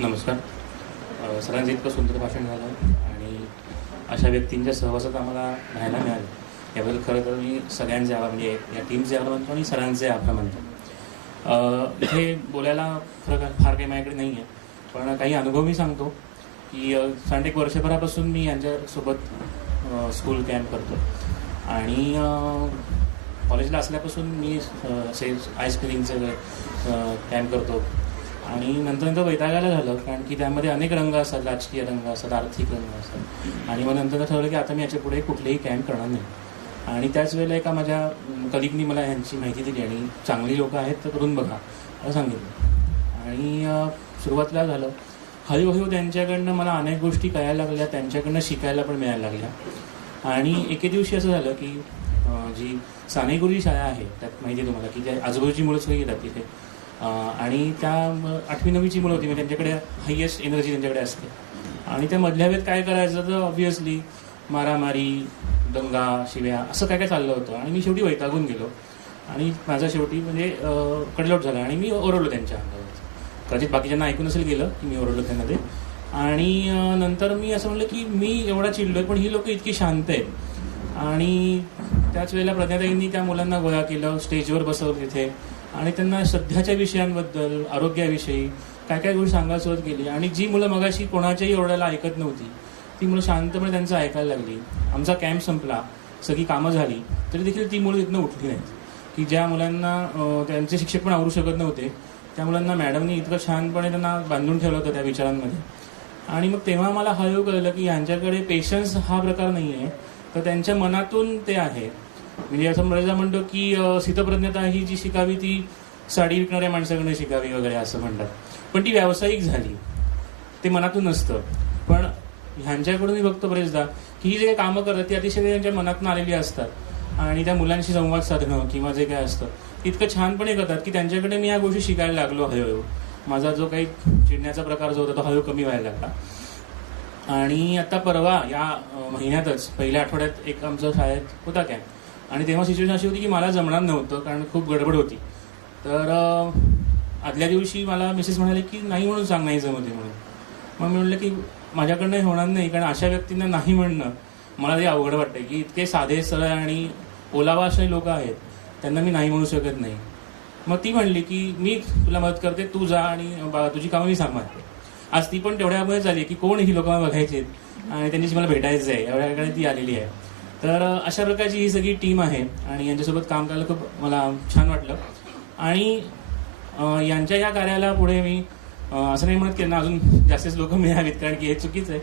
नमस्कार. सरांचं इतकं सुंदर भाषण झालं आणि अशा व्यक्तींच्या सहवासात आम्हाला राहायला मिळालं याबद्दल खरं तर मी सगळ्यांचे आभार, म्हणजे या टीमचे आभार मानतो आणि सरांचे आभार मानतो. इथे बोलायला खरं फार काही माझ्याकडे नाही आहे, पण काही अनुभव मी सांगतो की साधारण 1 वर्षभरापासून मी यांच्यासोबत स्कूल कॅम्प करतो आणि कॉलेजला असल्यापासून मी असे आईस क्रीमचं कॅम्प करतो आणि नंतर वैतागायला झालं, कारण की त्यामध्ये अनेक रंग असतात, राजकीय रंग असतात, आर्थिक रंग असतात आणि मग नंतर ठरवलं की आता मी याच्या पुढे कुठलेही कॅम्प करणार नाही. आणि त्याच वेळेला एका माझ्या कलिगनी मला ह्यांची माहिती दिली आणि चांगली लोकं आहेत तर करून बघा असं सांगितलं. आणि सुरुवातीला झालं, हळूहळू त्यांच्याकडनं मला अनेक गोष्टी कळायला लागल्या, त्यांच्याकडनं शिकायला पण मिळायला लागल्या. आणि एके दिवशी असं झालं की जी सानेगुरुजी शाळा आहे त्यात माहिती आहे तुम्हाला की त्या आजूबाजूची मुलं सगळी येतात तिथे आणि त्या 8वी 9वीची मुलं होती, म्हणजे त्यांच्याकडे हायेस्ट एनर्जी त्यांच्याकडे असते. आणि त्या मधल्या वेळेत काय करायचं तर ऑब्व्हियसली मारामारी, दंगा, शिव्या असं काय काय चाललं होतं. आणि मी शेवटी वैतागून गेलो आणि माझा शेवटी म्हणजे कडलोट झाला आणि मी ओरडलो त्यांच्या अंगावर. कदाचित बाकीच्यांना ऐकून असेल गेलं की मी ओरडलो त्यांना ते. आणि नंतर मी असं म्हणलं की मी एवढा चिडलोय पण ही लोकं इतकी शांत आहेत. आणि त्याच वेळेला प्रज्ञाताईंनी त्या मुलांना गोळा केलं, स्टेजवर बसवलं तिथे आणि त्यांना सध्याच्या विषयांबद्दल, आरोग्याविषयी काय काय गोष्टी सांगायला सुरुवात केली. आणि जी मुलं मगाशी कोणाच्याही ओरडायला ऐकत नव्हती ती मुलं शांतपणे त्यांचं ऐकायला लागली. आमचा कॅम्प संपला, सगळी कामं झाली तरी देखील ती मुलं इथनं उठली नाहीत. की ज्या मुलांना त्यांचे शिक्षक पण आवरू शकत नव्हते त्या मुलांना मॅडमनी इतकं छानपणे त्यांना बांधून ठेवलं होतं त्या विचारांमध्ये. आणि मग तेव्हा मला हळू कळलं की यांच्याकडे पेशन्स हा प्रकार नाही आहे, तर त्यांच्या मनातून ते आहे. म्हणजे असं बरेचदा म्हणतो की स्थितप्रज्ञता ही जी शिकावी ती साडी विकणाऱ्या माणसाकडे शिकावी वगैरे असं म्हणतात, पण ती व्यावसायिक झाली, ते मनातून नसतं. पण ह्यांच्याकडून मी बघतो बरेचदा की ही जे काही कामं करतात ती अतिशय त्यांच्या मनातून आलेली असतात आणि त्या मुलांशी संवाद साधणं किंवा जे काय असतं इतकं छानपणे करतात की त्यांच्याकडे मी ह्या गोष्टी शिकायला लागलो. हळूहळू माझा जो काही चिडण्याचा प्रकार जो होता तो हळूहळू कमी व्हायला लागला. आणि आता परवा या महिन्यातच पहिल्या आठवड्यात एक आमचं शाळेत होता कॅम्प आणि तेव्हा सिच्युएशन अशी होती की मला जमणार नव्हतं कारण खूप गडबड होती. तर आदल्या दिवशी मला मिसेस म्हणाले की नाही म्हणून सांग नाही जमते म्हणून. मग मी म्हणलं की माझ्याकडनं होणार नाही, कारण अशा व्यक्तींना नाही म्हणणं मला ते अवघड वाटतं की इतके साधे सरळ आणि ओलावा असे लोक आहेत त्यांना मी नाही म्हणू शकत नाही. मग ती म्हणली की मी तुला मदत करते, तू जा आणि तुझी कामं मी सांभाळते. आज ती पण तेवढ्यामुळे झाली की कोण ही लोक बघायची आणि त्यांच्याशी मला भेटायचं आहे एवढ्याकडे ती आलेली आहे. तर अशा प्रकारची ही सगळी टीम आहे आणि यांच्यासोबत काम करायला खूप मला छान वाटलं. आणि यांच्या या कार्याला पुढे मी असं नाही म्हणत की त्यांना अजून जास्तच लोक मिळावीत, कारण की हे चुकीचं आहे,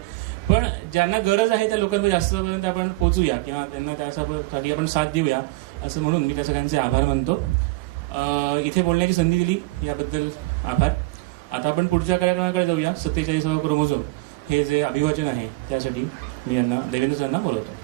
पण ज्यांना गरज आहे त्या लोकांपर्यंत जास्तपर्यंत आपण पोचूया किंवा त्यांना त्यासाठी आपण साथ देऊया असं म्हणून मी त्या सगळ्यांचे आभार मानतो. इथे बोलण्याची संधी दिली याबद्दल आभार. आता आपण पुढच्या कार्यक्रमाकडे जाऊया. 47वा क्रोमोझोम हे जे अभिवाचन आहे त्यासाठी मी यांना देवेंद्र सरांना बोलवतो.